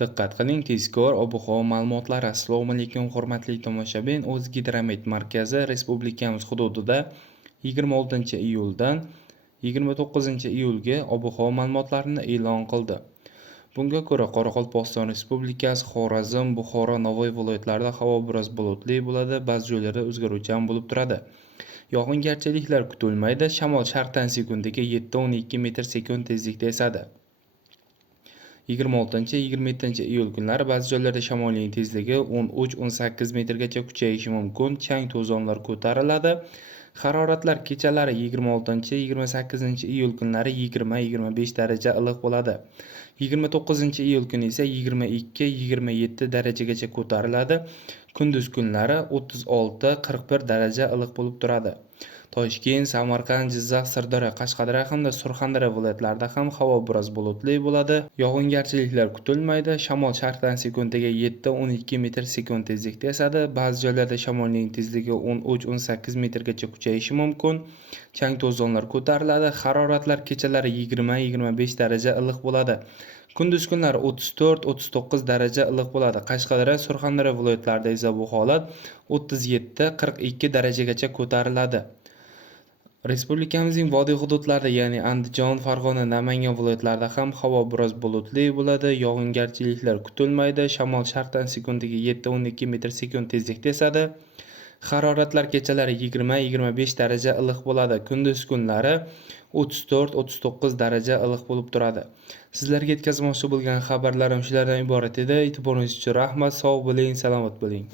Diqqat qiling, tezkor ob-havo ma'lumotlari. Assalomu alaykum hurmatli tomoshabin. O'zgidromet markazi respublikamiz hududida 26-iyuldan 29-iyulga ob-havo ma'lumotlarini e'lon qildi. Bunga ko'ra, Qoraqalpog'iston Respublikasi, Xorazm, Buxoro, Navoiy viloyatlarida havo biroz bulutli bo'ladi, ba'zi joylarda o'zgaruvchan bo'lib turadi. Yog'ingarchiliklar kutilmaydi. Shamol sharqdan sekundiga 7-12 metr/sekund tezlikda esadi. 26-27 iyul kunlari ba'zi joylarda shamolning tezligi 13-18 metrgacha kuchayishi mumkin. Chang to'zonlar ko'tariladi. Haroratlar kechalari 26-28 iyul kunlari 20-25 daraja iliq bo'ladi. 29-iyul kuni esa 22-27 darajagacha ko'tariladi. Kunduz kunlari 36-41 daraja iliq bo'lib turadi. Toshkent, Samarqand, Jizzax, Sirdaryo, Qashqadaryo hamda Surxondaryo viloyatlarida ham havo biroz bulutli bo'ladi. Yog'ingarchiliklar kutilmaydi. Shamol sharqdan sekundiga 7-12 metr/sekund tezlikda esadi. Ba'zi joylarda shamolning tezligi 13-18 metrgacha kuchayishi mumkin. Chang to'zonlar ko'tariladi. Haroratlar kechalari 20-25 daraja iliq bo'ladi. Kunduz kunlari 34-39 daraja iliq bo'ladi. Qashqadaryo, Surxondaryo viloyatlarida esa bu holat 37-42 darajagacha ko'tariladi. Respublikamizning vodiy hududlarida, ya'ni Andijon, Farg'ona, Namangan viloyatlarida ham havo biroz bulutli bo'ladi. Yog'ingarchiliklar kutilmaydi. Shamol sharqdan sekundiga 7-12 metr/sekund tezlikda esadi. Haroratlar kechalari 20-25 daraja iliq bo'ladi. Kunduz kunlari 34-39 daraja iliq bo'lib turadi. Sizlarga yetkazmoqchi bo'lgan xabarlarim shulardan iborat edi. E'tiboringiz uchun rahmat. Sog' bo'ling, salomat bo'ling.